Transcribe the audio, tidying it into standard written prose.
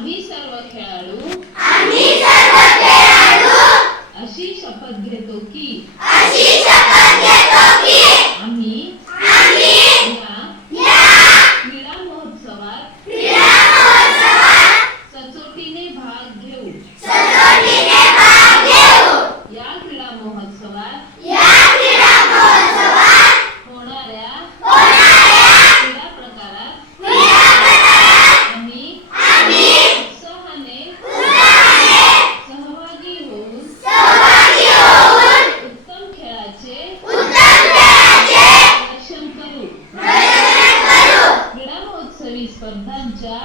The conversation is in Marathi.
आम्ही सर्व खेळाडू अशी शपथ घेतो की आम्ही या क्रीडा महोत्सवात सचोटीने भाग घेऊ। या क्रीडा महोत्सवात होणाऱ्या क्रीडा प्रकारात आम्ही उत्साहाने सहभागी होऊन उत्तम खेळाचे प्रदर्शन करू। क्रीडा महोत्सवी स्पर्धांच्या